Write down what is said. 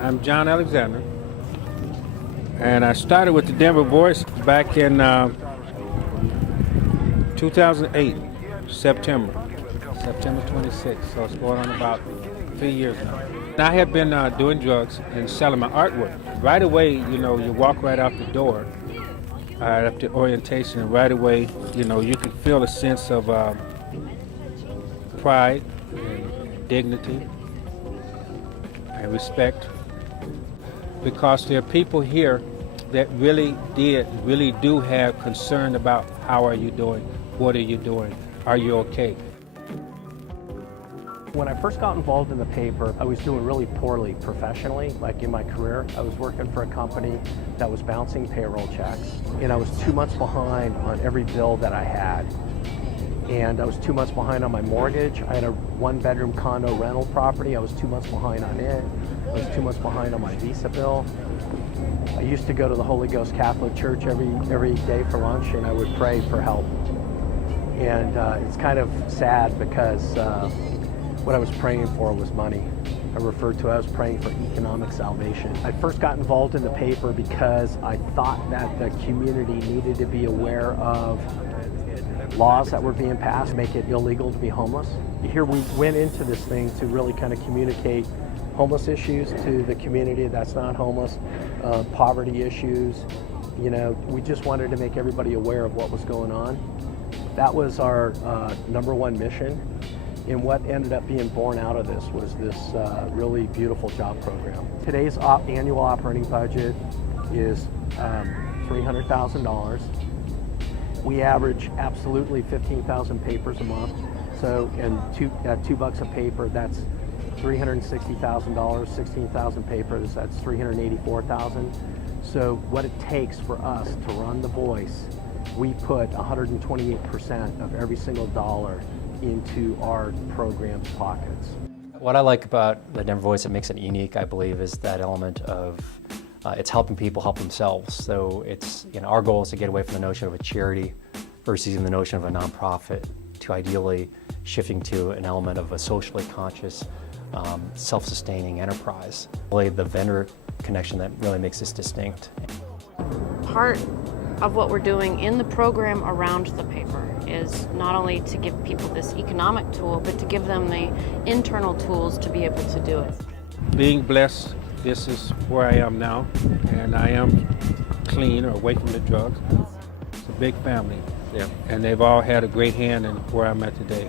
I'm John Alexander, and I started with the Denver Voice back in 2008, September 26th. So it's going on about 3 years now. I had been doing drugs and selling my artwork. Right away, you walk right out the door, after orientation, and right away, you can feel a sense of pride and dignity and respect, because there are people here that really do have concern about how are you doing, what are you doing, are you okay? When I first got involved in the paper, I was doing really poorly professionally, like in my career. I was working for a company that was bouncing payroll checks, and I was 2 months behind on every bill that I had. And I was 2 months behind on my mortgage. I had a one-bedroom condo rental property. I was 2 months behind on it. I was 2 months behind on my visa bill. I used to go to the Holy Ghost Catholic Church every day for lunch, and I would pray for help. And it's kind of sad because what I was praying for was money. I was praying for economic salvation. I first got involved in the paper because I thought that the community needed to be aware of laws that were being passed, make it illegal to be homeless. Here we went into this thing to really kind of communicate homeless issues to the community that's not homeless, poverty issues. We just wanted to make everybody aware of what was going on. That was our number one mission. And what ended up being born out of this was this really beautiful job program. Today's annual operating budget is $300,000. We average absolutely 15,000 papers a month. So, and $2 a paper, that's $360,000, 16,000 papers, that's $384,000. So what it takes for us to run The Voice, we put 128% of every single dollar into our program's pockets. What I like about the Denver Voice that makes it unique, I believe, is that element of it's helping people help themselves. So it's, our goal is to get away from the notion of a charity versus even the notion of a nonprofit to ideally shifting to an element of a socially conscious, self-sustaining enterprise. Really the vendor connection that really makes this distinct. Part of what we're doing in the program around the paper is not only to give people this economic tool, but to give them the internal tools to be able to do it. Being blessed, this is where I am now, and I am clean or away from the drugs. It's a big family, and they've all had a great hand in where I'm at today.